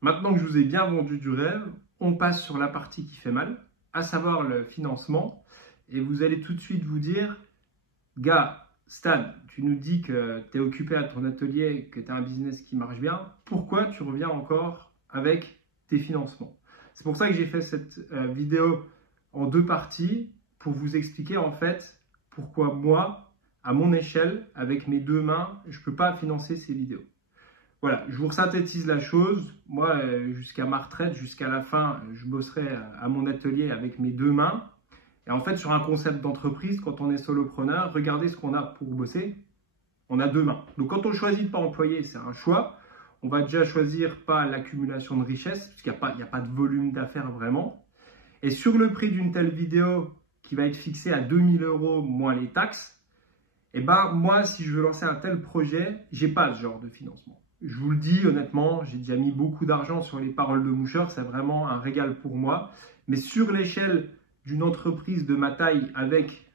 Maintenant que je vous ai bien vendu du rêve, on passe sur la partie qui fait mal, à savoir le financement. Et vous allez tout de suite vous dire, gars, Stan, tu nous dis que tu es occupé à ton atelier, que tu as un business qui marche bien. Pourquoi tu reviens encore avec tes financements? C'est pour ça que j'ai fait cette vidéo en deux parties pour vous expliquer en fait pourquoi moi, à mon échelle, avec mes deux mains, je ne peux pas financer ces vidéos. Voilà, je vous synthétise la chose. Moi, jusqu'à ma retraite, jusqu'à la fin, je bosserai à mon atelier avec mes deux mains. Et en fait, sur un concept d'entreprise, quand on est solopreneur, regardez ce qu'on a pour bosser. On a deux mains. Donc, quand on choisit de ne pas employer, c'est un choix. On va déjà choisir pas l'accumulation de richesse, puisqu'il n'y a pas de volume d'affaires vraiment. Et sur le prix d'une telle vidéo qui va être fixé à 2000 € moins les taxes, et ben moi, si je veux lancer un tel projet, j'ai pas ce genre de financement. Je vous le dis honnêtement, j'ai déjà mis beaucoup d'argent sur les paroles de Moucheur, c'est vraiment un régal pour moi. Mais sur l'échelle d'une entreprise de ma taille avec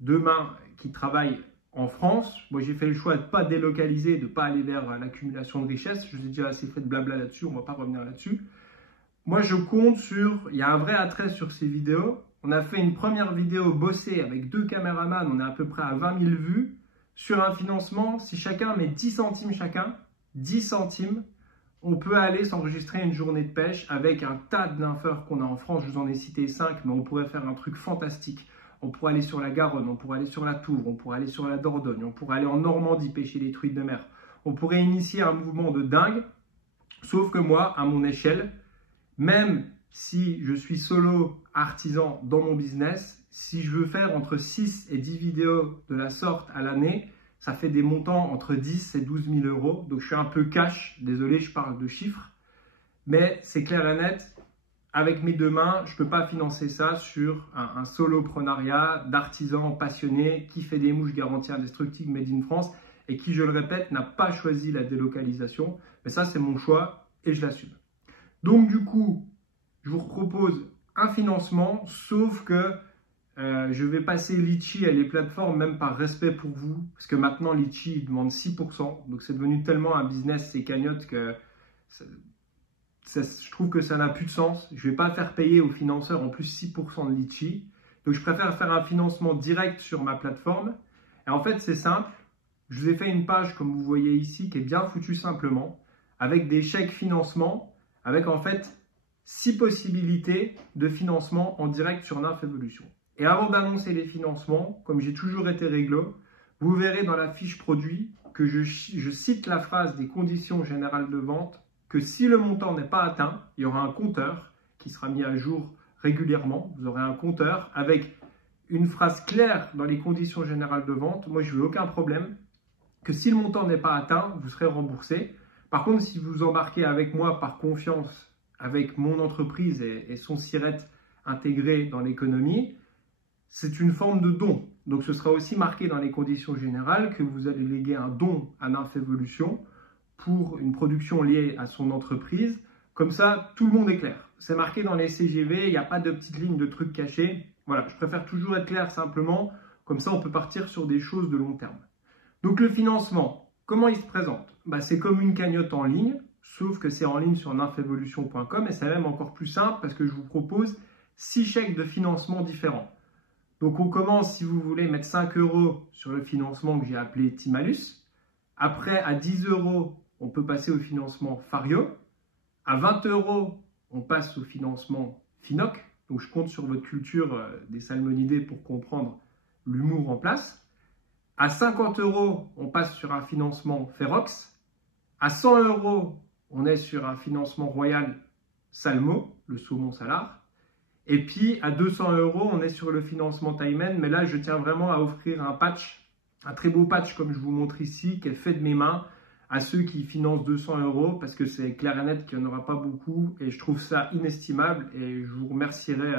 deux mains qui travaillent en France, moi j'ai fait le choix de ne pas délocaliser, de ne pas aller vers l'accumulation de richesses. Je vous ai déjà assez fait de blabla là-dessus, on ne va pas revenir là-dessus. Moi je compte sur, il y a un vrai attrait sur ces vidéos. On a fait une première vidéo bossée avec deux caméramans, on est à peu près à 20 000 vues. Sur un financement, si chacun met 10 centimes chacun, 10 centimes, on peut aller s'enregistrer une journée de pêche avec un tas de nympheurs qu'on a en France. Je vous en ai cité 5, mais on pourrait faire un truc fantastique. On pourrait aller sur la Garonne, on pourrait aller sur la Tour, on pourrait aller sur la Dordogne, on pourrait aller en Normandie pêcher les truites de mer. On pourrait initier un mouvement de dingue, sauf que moi, à mon échelle, même si je suis solo artisan dans mon business, si je veux faire entre 6 et 10 vidéos de la sorte à l'année, ça fait des montants entre 10 et 12 000 €. Donc je suis un peu cash, désolé, je parle de chiffres. Mais c'est clair et net, avec mes deux mains, je ne peux pas financer ça sur un soloprenariat d'artisan passionné qui fait des mouches garanties indestructibles made in France et qui, je le répète, n'a pas choisi la délocalisation. Mais ça, c'est mon choix et je l'assume. Donc du coup, je vous propose un financement, sauf que je vais passer Litchi à les plateformes, même par respect pour vous, parce que maintenant Litchi demande 6%, donc c'est devenu tellement un business, ces cagnottes, que je trouve que ça n'a plus de sens. Je ne vais pas faire payer aux financeurs en plus 6% de Litchi, donc je préfère faire un financement direct sur ma plateforme. Et en fait, c'est simple, je vous ai fait une page, comme vous voyez ici, qui est bien foutue simplement, avec des chèques financement, avec en fait 6 possibilités de financement en direct sur Nymph Evolution. Et avant d'annoncer les financements, comme j'ai toujours été réglo, vous verrez dans la fiche produit que je cite la phrase des conditions générales de vente, que si le montant n'est pas atteint, il y aura un compteur qui sera mis à jour régulièrement. Vous aurez un compteur avec une phrase claire dans les conditions générales de vente. Moi, je n'ai aucun problème que si le montant n'est pas atteint, vous serez remboursé. Par contre, si vous embarquez avec moi par confiance, avec mon entreprise et son SIRET intégré dans l'économie, c'est une forme de don. Donc ce sera aussi marqué dans les conditions générales que vous allez léguer un don à Nymph Evolution pour une production liée à son entreprise. Comme ça, tout le monde est clair. C'est marqué dans les CGV, il n'y a pas de petites lignes de trucs cachés. Voilà, je préfère toujours être clair simplement. Comme ça, on peut partir sur des choses de long terme. Donc le financement, comment il se présente? C'est comme une cagnotte en ligne, sauf que c'est en ligne sur nymfevolution.com et c'est même encore plus simple parce que je vous propose 6 chèques de financement différents. Donc on commence, si vous voulez, mettre 5 € sur le financement que j'ai appelé Timalus. Après, à 10 €, on peut passer au financement Fario. À 20 €, on passe au financement Finoc. Donc je compte sur votre culture des salmonidés pour comprendre l'humour en place. À 50 €, on passe sur un financement Ferox. À 100 €, on est sur un financement royal Salmo, le saumon salar. Et puis, à 200 €, on est sur le financement Taimen. Mais là, je tiens vraiment à offrir un patch, un très beau patch comme je vous montre ici, qui est fait de mes mains, à ceux qui financent 200 €, parce que c'est clair et net qu'il n'y en aura pas beaucoup. Et je trouve ça inestimable. Et je vous remercierai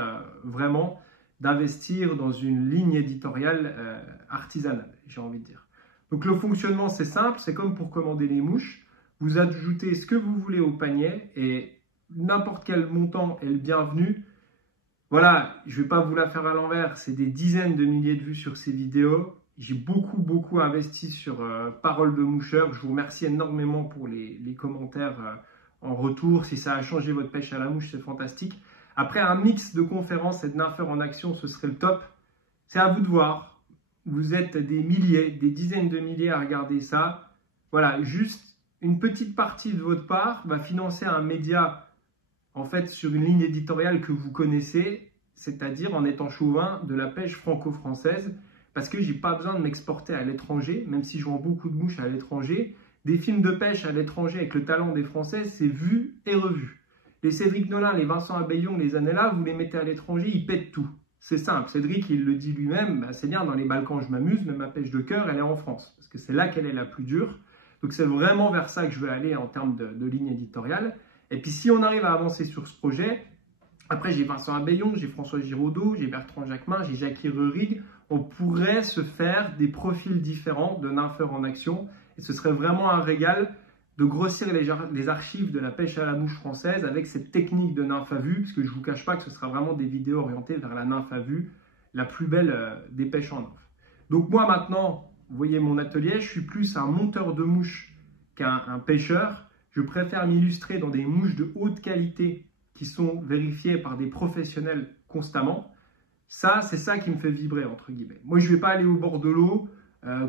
vraiment d'investir dans une ligne éditoriale artisanale, j'ai envie de dire. Donc, le fonctionnement, c'est simple. C'est comme pour commander les mouches. Vous ajoutez ce que vous voulez au panier et n'importe quel montant est le bienvenu. Voilà, je ne vais pas vous la faire à l'envers, c'est des dizaines de milliers de vues sur ces vidéos. J'ai beaucoup investi sur Parole de Moucheur. Je vous remercie énormément pour les commentaires en retour. Si ça a changé votre pêche à la mouche, c'est fantastique. Après, un mix de conférences et de nymphes en action, ce serait le top. C'est à vous de voir. Vous êtes des milliers, des dizaines de milliers à regarder ça. Voilà, juste une petite partie de votre part va financer un média en fait sur une ligne éditoriale que vous connaissez, c'est-à-dire en étant chauvin de la pêche franco-française, parce que j'ai pas besoin de m'exporter à l'étranger, même si je vends beaucoup de mouches à l'étranger. Des films de pêche à l'étranger avec le talent des Français, c'est vu et revu. Les Cédric Nollin, les Vincent Abbayon, les Anella, vous les mettez à l'étranger, ils pètent tout. C'est simple, Cédric, il le dit lui-même, bah, c'est bien, dans les Balkans, je m'amuse, mais ma pêche de cœur, elle est en France, parce que c'est là qu'elle est la plus dure. Donc c'est vraiment vers ça que je veux aller en termes de ligne éditoriale. Et puis si on arrive à avancer sur ce projet, après j'ai Vincent Abbayon, j'ai François Giraudot, j'ai Bertrand Jacquemin, j'ai Jackie Rurig, on pourrait se faire des profils différents de nympheurs en action, et ce serait vraiment un régal de grossir les archives de la pêche à la mouche française avec cette technique de nymphe à vue, parce que je ne vous cache pas que ce sera vraiment des vidéos orientées vers la nymphe à vue, la plus belle des pêches en nymphe. Donc moi maintenant, vous voyez mon atelier, je suis plus un monteur de mouches qu'un pêcheur. Je préfère m'illustrer dans des mouches de haute qualité qui sont vérifiées par des professionnels constamment. Ça, c'est ça qui me fait vibrer, entre guillemets. Moi, je ne vais pas aller au bord de l'eau,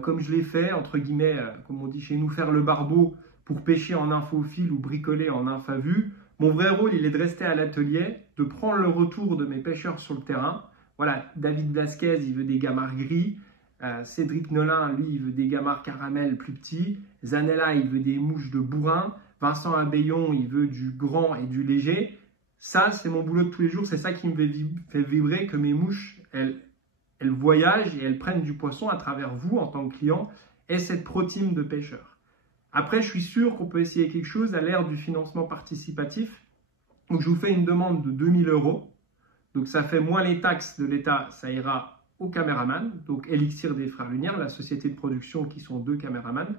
comme je l'ai fait, entre guillemets, comme on dit chez nous, faire le barbeau pour pêcher en nymphe au fil ou bricoler en nymphe à vue. Mon vrai rôle, il est de rester à l'atelier, de prendre le retour de mes pêcheurs sur le terrain. Voilà, David Blasquez, il veut des gamards gris. Cédric Nollin, lui, il veut des gamards caramel plus petits. Zanella, il veut des mouches de bourrin. Vincent Abbayon, il veut du grand et du léger. Ça, c'est mon boulot de tous les jours. C'est ça qui me fait vibrer, que mes mouches, elles voyagent et elles prennent du poisson à travers vous en tant que client et cette pro-team de pêcheurs. Après, je suis sûr qu'on peut essayer quelque chose à l'ère du financement participatif. Donc, je vous fais une demande de 2 000 €. Donc, ça fait moins les taxes de l'État, ça ira au caméraman. Donc, Elixir des Frères Lumière, la société de production qui sont 2 caméramans.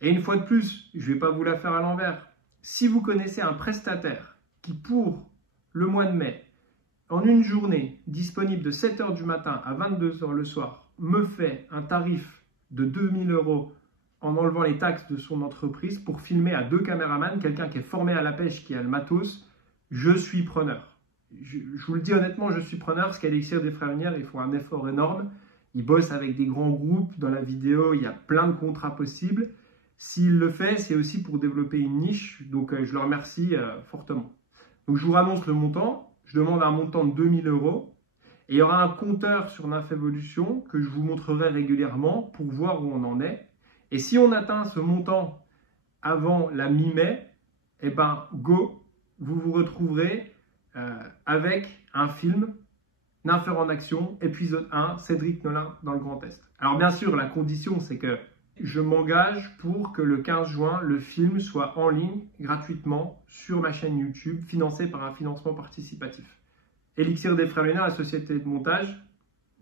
Et une fois de plus, je ne vais pas vous la faire à l'envers. Si vous connaissez un prestataire qui, pour le mois de mai, en une journée, disponible de 7 h du matin à 22 h le soir, me fait un tarif de 2 000 € en enlevant les taxes de son entreprise pour filmer à 2 caméramans, quelqu'un qui est formé à la pêche, qui a le matos, je suis preneur. Je vous le dis honnêtement, je suis preneur, parce qu'Elixir des Frères Lumière, ils font un effort énorme. Ils bossent avec des grands groupes. Dans la vidéo, il y a plein de contrats possibles. S'il le fait, c'est aussi pour développer une niche. Donc, je le remercie fortement. Donc, je vous annonce le montant. Je demande un montant de 2 000 €. Et il y aura un compteur sur Nymph Evolution que je vous montrerai régulièrement pour voir où on en est. Et si on atteint ce montant avant la mi-mai, eh ben, go, vous vous retrouverez avec un film, Nympheurs en action, épisode 1, Cédric Nollin dans le Grand Est. Alors bien sûr, la condition, c'est que je m'engage pour que le 15 juin, le film soit en ligne gratuitement sur ma chaîne YouTube, financé par un financement participatif. Elixir des Frères Lumière, la société de montage,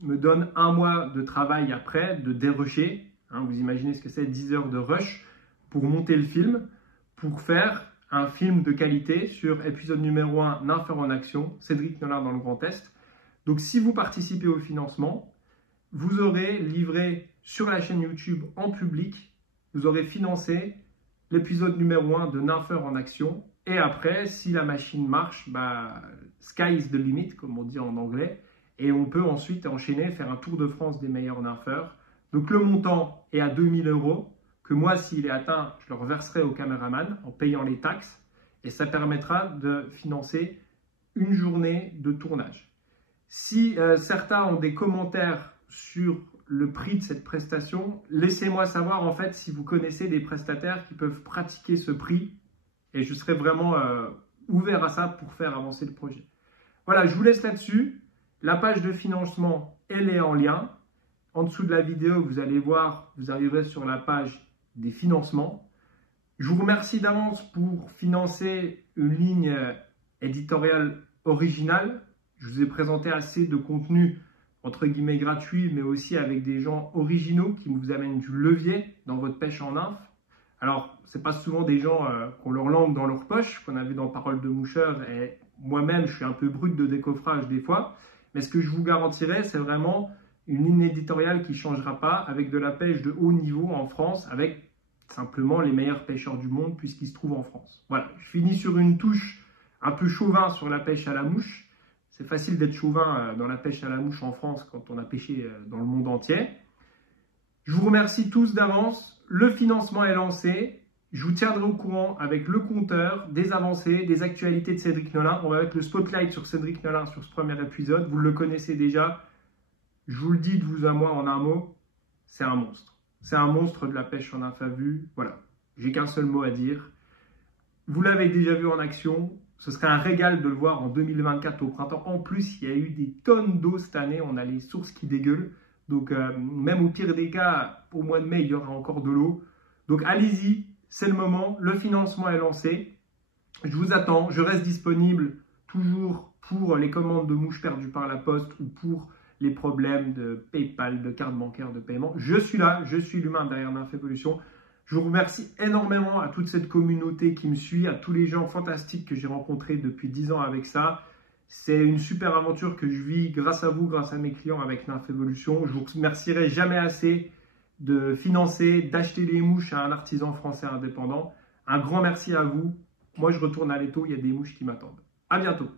me donne 1 mois de travail après, de dérusher. Vous imaginez ce que c'est, 10 heures de rush pour monter le film, pour faire un film de qualité sur épisode numéro 1, Nympheurs en action, Cédric Nollin dans le Grand Est. Donc si vous participez au financement, vous aurez livré sur la chaîne YouTube en public, vous aurez financé l'épisode numéro 1 de Nympheurs en action. Et après, si la machine marche, sky is the limit, comme on dit en anglais. Et on peut ensuite enchaîner, faire un tour de France des meilleurs nympheurs. Donc le montant est à 2 000 €, que moi, s'il est atteint, je le reverserai au caméraman en payant les taxes. Et ça permettra de financer une journée de tournage. Si certains ont des commentaires sur le prix de cette prestation, laissez-moi savoir en fait si vous connaissez des prestataires qui peuvent pratiquer ce prix. Et je serai vraiment ouvert à ça pour faire avancer le projet. Voilà, je vous laisse là-dessus. La page de financement, elle est en lien. En dessous de la vidéo, vous allez voir, vous arriverez sur la page des financements. Je vous remercie d'avance pour financer une ligne éditoriale originale. Je vous ai présenté assez de contenu entre guillemets gratuit, mais aussi avec des gens originaux qui vous amènent du levier dans votre pêche en nymphe. Alors, ce n'est pas souvent des gens qui ont leur langue dans leur poche, qu'on a vu dans Parole de Moucheur, et moi-même, je suis un peu brut de décoffrage des fois. Mais ce que je vous garantirai, c'est vraiment une ligne éditoriale qui ne changera pas, avec de la pêche de haut niveau en France, avec simplement les meilleurs pêcheurs du monde puisqu'ils se trouvent en France. Voilà, je finis sur une touche un peu chauvin sur la pêche à la mouche. C'est facile d'être chauvin dans la pêche à la mouche en France quand on a pêché dans le monde entier. Je vous remercie tous d'avance. Le financement est lancé. Je vous tiendrai au courant avec le compteur, des avancées, des actualités de Cédric Nollin. On va mettre le spotlight sur Cédric Nollin sur ce premier épisode. Vous le connaissez déjà. Je vous le dis de vous à moi en un mot, c'est un monstre. C'est un monstre de la pêche en infavue. Voilà, j'ai qu'un seul mot à dire. Vous l'avez déjà vu en action. Ce serait un régal de le voir en 2024 au printemps. En plus, il y a eu des tonnes d'eau cette année. On a les sources qui dégueulent. Donc, même au pire des cas, au mois de mai, il y aura encore de l'eau. Donc, allez-y, c'est le moment. Le financement est lancé. Je vous attends. Je reste disponible toujours pour les commandes de mouches perdues par la poste ou pour les problèmes de PayPal, de carte bancaire, de paiement. Je suis là. Je suis l'humain derrière Nymphévolution. Je vous remercie énormément à toute cette communauté qui me suit, à tous les gens fantastiques que j'ai rencontrés depuis 10 ans avec ça. C'est une super aventure que je vis grâce à vous, grâce à mes clients avec Nymphévolution. Je vous remercierai jamais assez de financer, d'acheter les mouches à un artisan français indépendant. Un grand merci à vous. Moi, je retourne à l'étau, il y a des mouches qui m'attendent. À bientôt.